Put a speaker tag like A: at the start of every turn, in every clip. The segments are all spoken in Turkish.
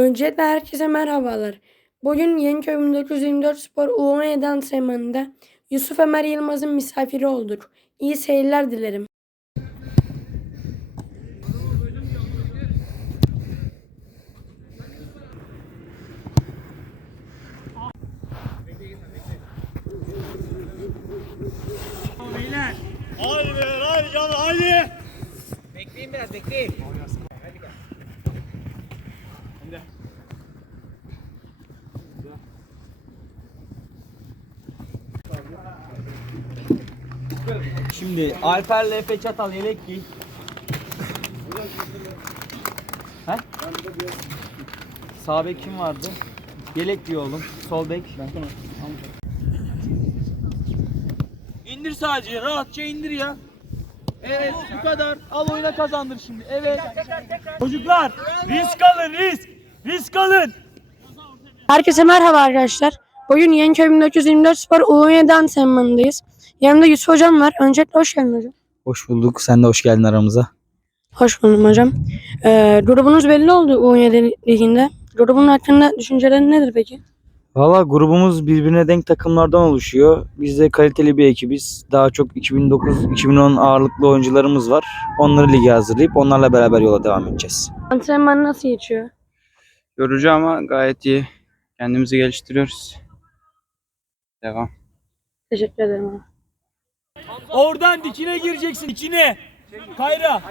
A: Öncelikle herkese merhabalar. Bugün Yeniköy 1924 Spor U17 antrenmanında Yusuf Ömer Yılmaz'ın misafiri olduk. İyi seyirler dilerim.
B: Hadi be, hadi canım, hadi.
C: Bekleyin biraz bekleyin. Şimdi Alper'le Efe Çatal yelek giy. He? Sağ bek kim vardı? Yelek giy oğlum. Sol bek. İndir sadece rahatça indir ya. Evet bu kadar. Al oyuna kazandır şimdi. Evet.
B: Çocuklar, risk alın, risk. Risk alın.
A: Herkese merhaba arkadaşlar. Bugün Yeniköy 1924 Spor U17 antrenmanındayız. Yanımda Yusuf Hocam var. Öncelikle hoş geldin hocam.
C: Hoş bulduk. Sen de hoş geldin aramıza.
A: Hoş buldum hocam. Ee, grubunuz belli oldu U17 liginde. Grubun hakkında düşüncelerin nedir peki?
C: Valla grubumuz birbirine denk takımlardan oluşuyor. Biz de kaliteli bir ekibiz. Daha çok 2009-2010 ağırlıklı oyuncularımız var. Onları lige hazırlayıp onlarla beraber yola devam edeceğiz.
A: Antrenman nasıl geçiyor?
D: Yorucu ama gayet iyi. Kendimizi geliştiriyoruz. Devam.
A: Teşekkür ederim. abi.
B: Oradan dikine gireceksin, dikine. Kayra,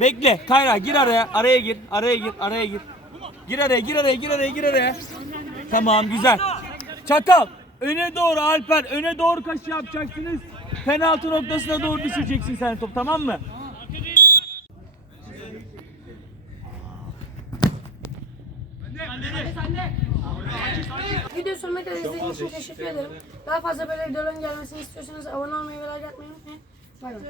B: bekle. Kayra, gir araya, araya gir, araya gir, araya gir. Gir araya, gir araya, gir araya, gir araya. Tamam, güzel. Çakal, öne doğru Alper, öne doğru kaşı yapacaksınız. Penaltı noktasına doğru düşeceksin sen top, tamam mı?
A: Video sonuna kadar izlediğiniz için teşekkür ederim. Daha fazla böyle videoların gelmesini istiyorsanız abone olmayı ve like atmayı unutmayın. Bay bay.